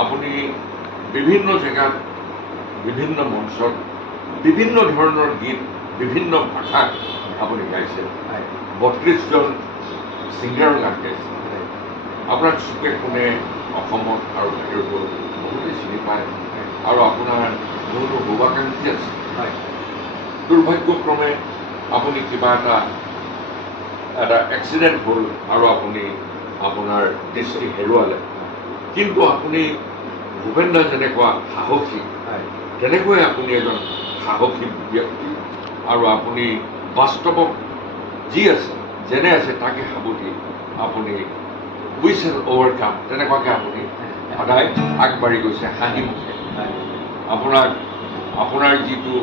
আপুনি বিভিন্ন জেগাত বিভিন্ন মঞ্চত বিভিন্ন ধৰণৰ গীত বিভিন্ন ভাষাত আপুনি গাইছে ৩২জন ছিংগাৰৰ গান গাইছে আপোনাক চুকে কোণে অসমত আৰু বাহিৰতো বহুতেই চিনি পায় আৰু আপোনাৰ বহুতো শুভাকাংক্ষী আছে দুৰ্ভাগ্যক্ৰমে আপুনি কিবা এটা এক্সিডেণ্ট হ'ল আৰু আপুনি আপোনাৰ দৃষ্টি হেৰুৱালে কিন্তু আপুনি ভূপেন দা যেনেকুৱা সাহসী তেনেকৈ আপুনি এজন সাহসী ব্যক্তি আৰু আপুনি বাস্তৱত যি আছে যেনে আছে তাকে সাবতি আপুনি উই শ্বেল অভাৰকাম তেনেকুৱাকৈ আপুনি সদায় আগবাঢ়ি গৈছে হাঁহি মুখে আপোনাৰ যিটো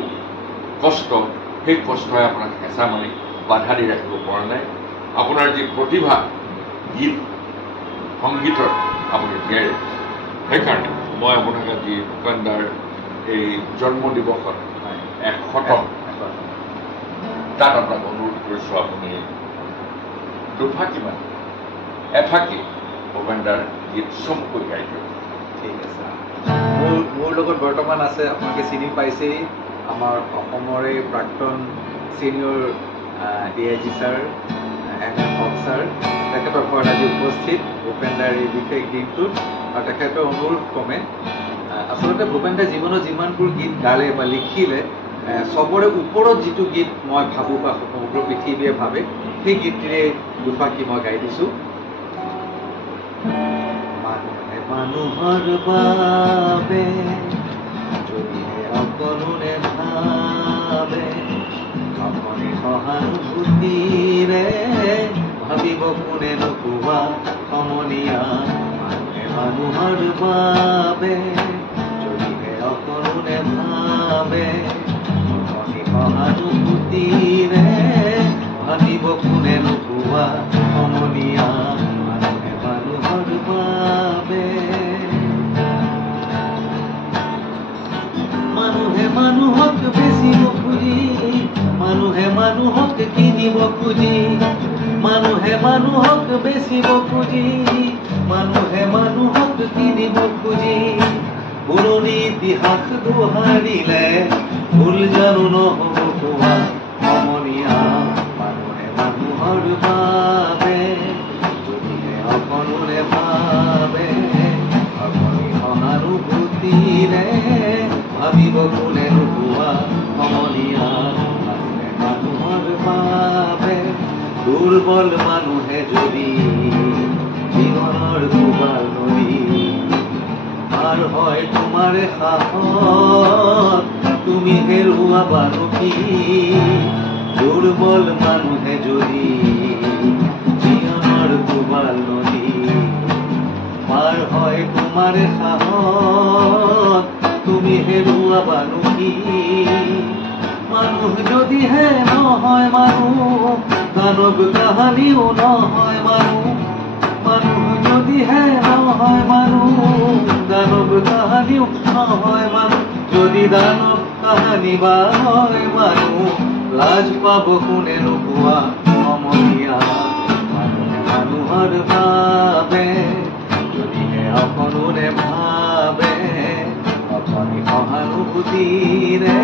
কষ্ট সেই কষ্টই আপোনাক হেঁচা মাৰি বাধা দি ৰাখিব পৰা নাই আপোনাৰ যি প্ৰতিভা গীত সংগীতত আপুনি জীয়াই ৰাখিছে সেইকাৰণে মই আপোনাক আজি ভূপেন দাৰ এই জন্ম দিৱসত 100তম তাত আপোনাক অনুৰোধ কৰিছোঁ আপুনি দুফাঁকিমান এফাঁকি ভূপেন দাৰ গীত চমুকৈ গাই দিয়ক ঠিক আছে মোৰ লগত বৰ্তমান আছে আপোনালোকে চিনি পাইছেই আমাৰ অসমৰে প্ৰাক্তন ছিনিয়ৰ DIG ছাৰ MM হক ছাৰ তেখেতৰ ঘৰত আজি উপস্থিত ভূপেন দাৰ এই বিশেষ দিনটোত আৰু তেখেতৰ অনুৰোধ ক্ৰমে আচলতে ভূপেন দাই জীৱনত যিমানবোৰ গীত গালে বা লিখিলে চবৰে ওপৰত যিটো গীত মই ভাবোঁ বা সমগ্ৰ পৃথিৱীয়ে ভাবে সেই গীতটিৰে দুফাঁকি মই গাই দিছোঁ মানুহৰ বাবে যদিহে অকণোৰে ভাবে আপুনি সহানুভূতিৰে ভাবিব কোনে নোপোৱা সমনীয়া মানুহৰ বাবে যদিহে অকণোৰে ভাবে আপুনি সহানুভূতিৰে ভাবিব কোনে নোপোৱা সমনীয়া মানুহৰ বাবে মানুহে মানুহক বেচিব খুজি মানুহে মানুহক কিনিব খুজি মানুহে মানুহক বেচিব খুজি মানুহে মানুহক কিনিব খুজি পুৰণি ইতিহাস দোহাৰিলে ভুল জানো নহ'ব কোৱা সমনীয়া মানুহে মানুহৰ বাবে যদিহে অকণোৰে ভাবে আপুনি সহানুভূতিৰে ভাবিব কোনে নোপোৱা সমনীয়া মানুহে মানুহৰ বাবে দুৰ্বল মানুহে যদি জীৱনৰ কোবাল নদী পাৰ হয় তোমাৰ সাহস তুমি হেৰুৱাবা কি দুৰ্বল মানুহে যদি জীৱনৰ কোবাল নদী পাৰ হয় তোমাৰ সাহস তুমি হেৰুৱাবা কি মানুহ যদিহে নহয় মানুহ দানৱ কাহানিও নহয় মানুহ যদিহে নহয় মানুহ দানৱ কাহানিও নহয় মানুহ যদি দানৱ কাহানি বা হয় মানুহ লাজ পাব কোনে নোপোৱা সমনীয়া মানুহে মানুহৰ বাবে যদিহে অকণোৰে ভাবে আপুনি সহানুভূতিৰে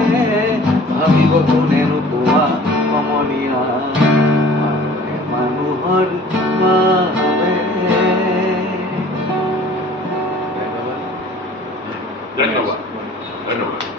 ভাবিব কোনে নোপোৱা সমনীয়া মানুহে মানুহৰ বাবে ধন্যবাদ ধন্যবাদ